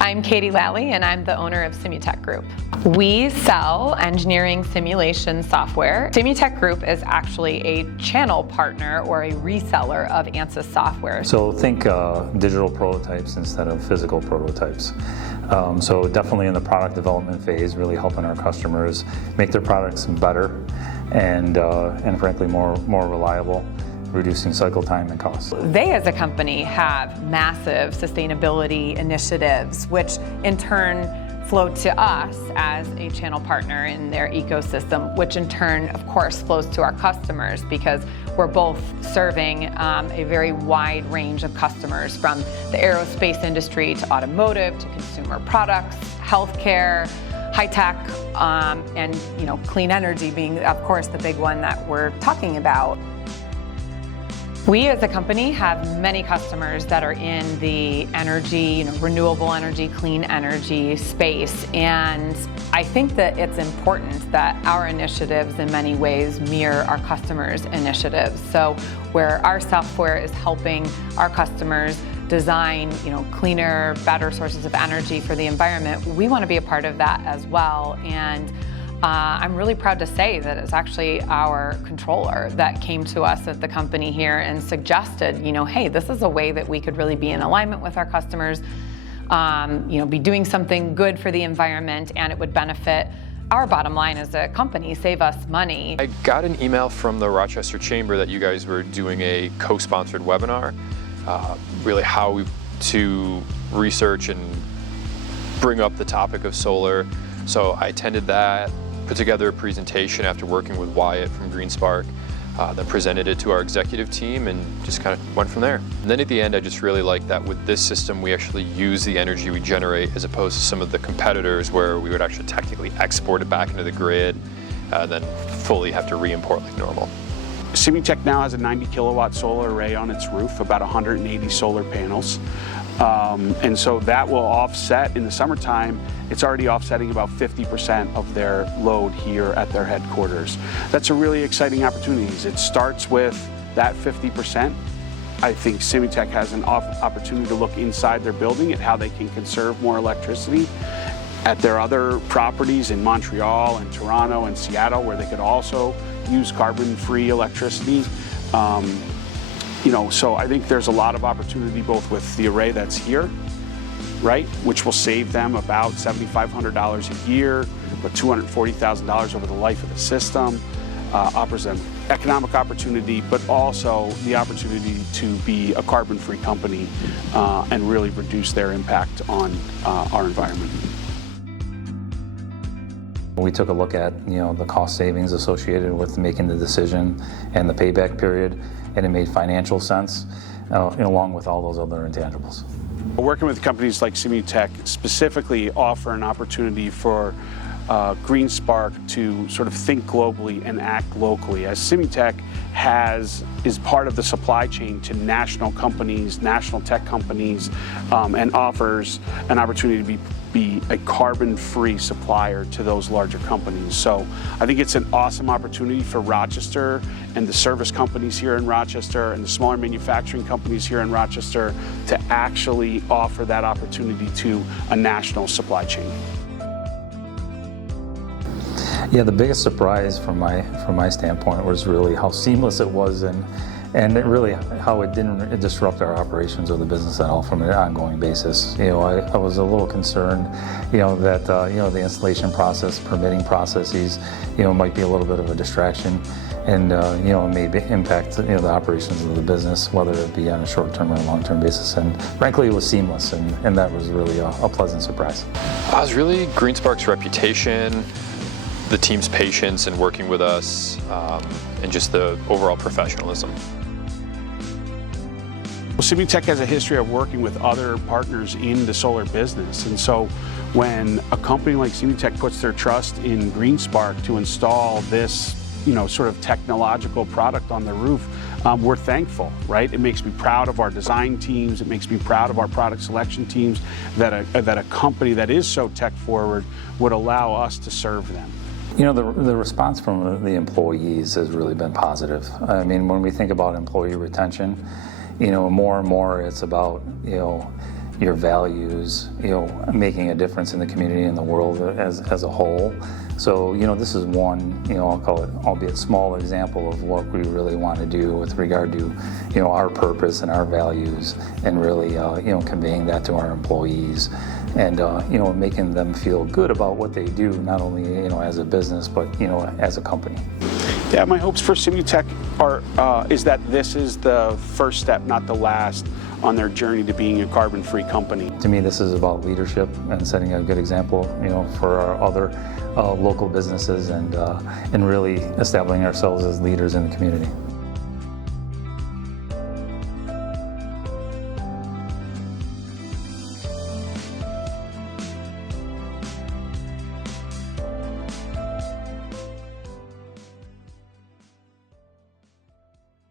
I'm Katie Lally, and I'm the owner of SimuTech Group. We sell engineering simulation software. SimuTech Group is actually a channel partner or a reseller of ANSYS software. So think digital prototypes instead of physical prototypes. So definitely in the product development phase, really helping our customers make their products better and frankly more reliable, reducing cycle time and costs. They as a company have massive sustainability initiatives, which in turn flow to us as a channel partner in their ecosystem, which in turn, of course, flows to our customers because we're both serving a very wide range of customers, from the aerospace industry to automotive to consumer products, healthcare, high tech, and clean energy being, of course, the big one that we're talking about. We as a company have many customers that are in the energy, renewable energy, clean energy space, and I think that it's important that our initiatives in many ways mirror our customers' initiatives. So where our software is helping our customers design, cleaner, better sources of energy for the environment, we want to be a part of that as well. And I'm really proud to say that it's actually our controller that came to us at the company here and suggested, hey, this is a way that we could really be in alignment with our customers, be doing something good for the environment, and it would benefit our bottom line as a company, save us money. I got an email from the Rochester Chamber that you guys were doing a co-sponsored webinar, really how to research and bring up the topic of solar. So I attended that, put together a presentation after working with Wyatt from GreenSpark, then presented it to our executive team and just kind of went from there. And then at the end, I just really like that with this system, we actually use the energy we generate as opposed to some of the competitors where we would actually technically export it back into the grid, then fully have to re-import like normal. SimuTech now has a 90 kilowatt solar array on its roof, about 180 solar panels. And so that will offset, in the summertime, it's already offsetting about 50% of their load here at their headquarters. That's a really exciting opportunity. It starts with that 50%. I think SimuTech has an opportunity to look inside their building at how they can conserve more electricity at their other properties in Montreal and Toronto and Seattle, where they could also use carbon-free electricity. So I think there's a lot of opportunity both with the array that's here, right, which will save them about $7,500 a year, but $240,000 over the life of the system, offers them economic opportunity, but also the opportunity to be a carbon-free company and really reduce their impact on our environment. We took a look at the cost savings associated with making the decision and the payback period, and it made financial sense along with all those other intangibles. Working with companies like SimuTech specifically offer an opportunity for GreenSpark to sort of think globally and act locally, as SimuTech is part of the supply chain to national companies, national tech companies, and offers an opportunity to be a carbon-free supplier to those larger companies. So I think it's an awesome opportunity for Rochester and the service companies here in Rochester and the smaller manufacturing companies here in Rochester to actually offer that opportunity to a national supply chain. Yeah, the biggest surprise from my standpoint was really how seamless it was, and it really how it didn't disrupt our operations or the business at all from an ongoing basis. I was a little concerned, that the installation process, permitting processes, might be a little bit of a distraction, and may impact the operations of the business, whether it be on a short-term or a long-term basis. And frankly, it was seamless, and that was really a pleasant surprise. It was really GreenSpark's reputation, the team's patience in working with us, and just the overall professionalism. Well, SimuTech has a history of working with other partners in the solar business, and so when a company like SimuTech puts their trust in GreenSpark to install this, sort of technological product on the roof, we're thankful, right? It makes me proud of our design teams. It makes me proud of our product selection teams that a company that is so tech forward would allow us to serve them. The response from the employees has really been positive. I mean, when we think about employee retention, more and more it's about, your values, making a difference in the community and the world as a whole. So, this is one, I'll call it, albeit small example of what we really want to do with regard to, our purpose and our values, and really, conveying that to our employees, and, making them feel good about what they do, not only, as a business, but, as a company. Yeah, my hopes for SimuTech is that this is the first step, not the last, on their journey to being a carbon-free company. To me, this is about leadership and setting a good example, for our other local businesses, and really establishing ourselves as leaders in the community.